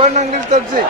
ಸುಬ್ಬಣ್ಣ ಅಂಗಡಿ ತರಿಸಿ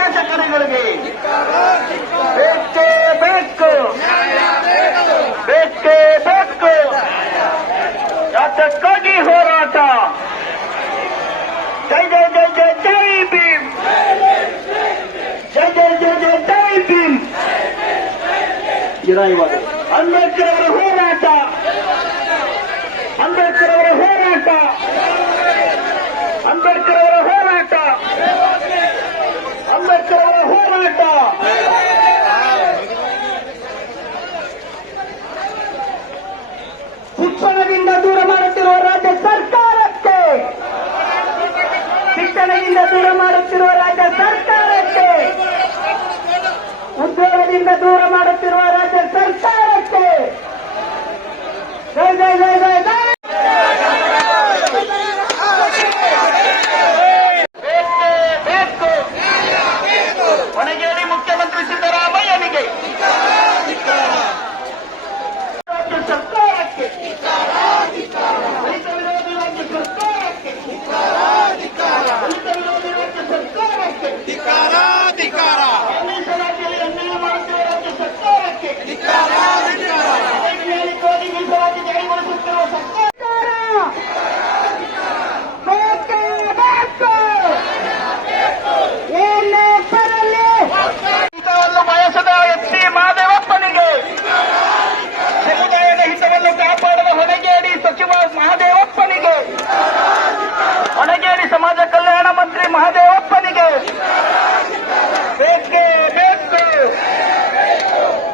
ಶಾಸಕರುಗಳಿಗೆ ಬೇಕೇ ಬೇಕು ಬೇಕೇ ಬೇಕು ಯಾತಕ್ಕಾಗಿ ಹೋರಾಟ ಜೈ ಜೈ ಜೈ ಜೈ ಜೈ ಭೀಮ್ ಜೈ ಜೈ ಜೈ ಜೈ ಜೈ ಭೀಮ್ ಅಂಬೇಡ್ಕರ್ ಅವರ ಹೋರಾಟ ಅಂಬೇಡ್ಕರ್ ಅವರ ಹೋರಾಟ ಅಂಬೇಡ್ಕರ್ ಅವರ ಹೋರಾಟ ಅಂಬೇಡ್ಕರ್ ಅವರ ಹೋರಾಟ ಶಿಕ್ಷಣದಿಂದ ದೂರ ಮಾಡುತ್ತಿರುವ ರಾಜ್ಯ ಸರ್ಕಾರಕ್ಕೆ ಶಿಕ್ಷಣದಿಂದ ದೂರ ಮಾಡುತ್ತಿರುವ ರಾಜ್ಯ ಸರ್ಕಾರಕ್ಕೆ ಉದ್ಯೋಗದಿಂದ ದೂರ ಮಾಡುತ್ತಿರುವ ರಾಜ್ಯ ಸರ್ಕಾರಕ್ಕೆ ಜೈ ಜೈ ಜೈ ಜೈ ಜೈ ಸಮಾಜ ಕಲ್ಯಾಣ ಮಂತ್ರಿ ಮಹದೇವಪ್ಪನಿಗೆ ಬೇಕೇ ಬೇಕು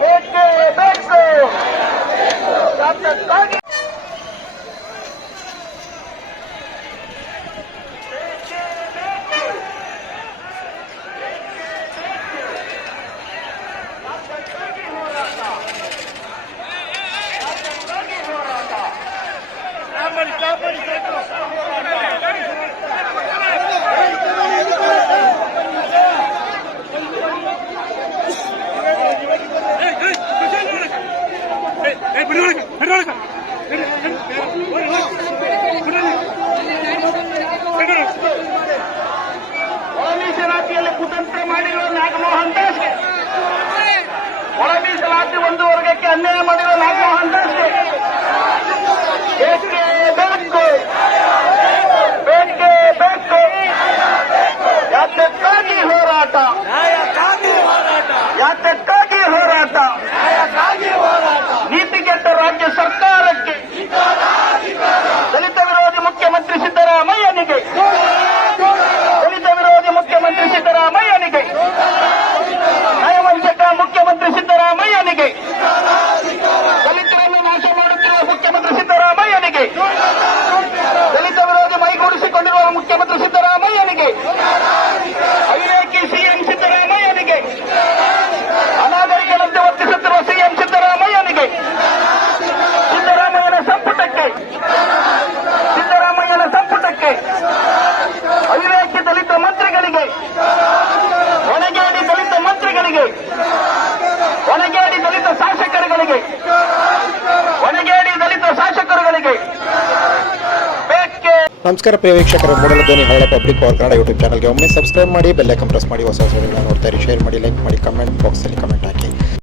ಬೇಕೇ ಬೇಕು ಯಾತಕ್ಕಾಗಿ ಮೀಸಲಾತಿಯಲ್ಲಿ ಕುತಂತ್ರ ಮಾಡಿರುವ ನಾಗಮೋಹನ್ ದಾಸ್ಗೆ ಒಳ ಮೀಸಲಾತಿ 1 ವರ್ಗಕ್ಕೆ ಅನ್ಯಾಯ ಮಾಡಿರೋ ನಾಗಮೋಹನ್ ದಾಸ್ಗೆ ಬೇಕೇ ಬೇಕು, ಬೇಕೇ ಬೇಕು. ಯಾತಕ್ಕಾಗಿ ಹೋರಾಟ, ಯಾತಕ್ಕಾಗಿ ಹೋರಾಟ, ನೀತಿಗೆಟ್ಟ ರಾಜ್ಯ ಸರ್ಕಾರಕ್ಕೆ, ದಲಿತ ವಿರೋಧಿ ಮುಖ್ಯಮಂತ್ರಿ ಸಿದ್ದರಾಮಯ್ಯನಿಗೆ, ದಲಿತ ವಿರೋಧಿ ಮುಖ್ಯಮಂತ್ರಿ ಸಿದ್ದರಾಮಯ್ಯನಿಗೆ, ನಯವಂಚಕ ಮುಖ್ಯಮಂತ್ರಿ ಸಿದ್ದರಾಮಯ್ಯನಿಗೆ, ದಲಿತರನ್ನು ನಾಶ ಮಾಡುತ್ತಿರುವ ಮುಖ್ಯಮಂತ್ರಿ ಸಿದ್ದರಾಮಯ್ಯನಿಗೆ, ದಲಿತ ವಿರೋಧಿ ಮೈಗೂಡಿಸಿಕೊಂಡಿರುವ ಮುಖ್ಯಮಂತ್ರಿ ಸಿದ್ದರಾಮಯ್ಯನಿಗೆ, ಅವಿವೇಕಿ ಸಿಎಂ ಸಿದ್ದರಾಮಯ್ಯನಿಗೆ, ಅನಾಗರಿಕರಂತೆ ವರ್ತಿಸುತ್ತಿರುವ ಸಿಎಂ ಸಿದ್ದರಾಮಯ್ಯನಿಗೆ, ಸಿದ್ದರಾಮಯ್ಯನ ಸಂಪುಟಕ್ಕೆ, ಸಿದ್ದರಾಮಯ್ಯನ ಸಂಪುಟಕ್ಕೆ, ಅವಿವೇಕಿ ದಲಿತ ಮಂತ್ರಿಗಳಿಗೆ, ಒಣಗೇಡಿ ದಲಿತ ಮಂತ್ರಿಗಳಿಗೆ, ಒಣಗೇಡಿ ದಲಿತ ಶಾಸಕರುಗಳಿಗೆ, ಒಣಗೇಡಿ ದಲಿತ ಶಾಸಕರುಗಳಿಗೆ ಬೇಕೇ. ನಮಸ್ಕಾರ ಪ್ರಿಯ ವೀಕ್ಷಕರು, ಮೂಡಲ ಧ್ವನಿ ಹಳ್ಳ ಪಬ್ಲಿಕ್ ಪವರ್ ಕನ್ನಡ ಯೂಟ್ಯೂಬ್ ಚಾನಲ್ಗೆ ಒಮ್ಮೆ ಸಬ್ಸ್ಕ್ರೈಬ್ ಮಾಡಿ, ಬೆಲ್ ಐಕಾನ್ ಪ್ರೆಸ್ ಮಾಡಿ, ಹೊಸ ವಿಡಿಯೋಗಳನ್ನು ನೋಡ್ತಾ ಇರಿ. ಶೇರ್ ಮಾಡಿ, ಲೈಕ್ ಮಾಡಿ, ಕಮೆಂಟ್ ಬಾಕ್ಸಲ್ಲಿ ಕಮೆಂಟ್ ಹಾಕಿ.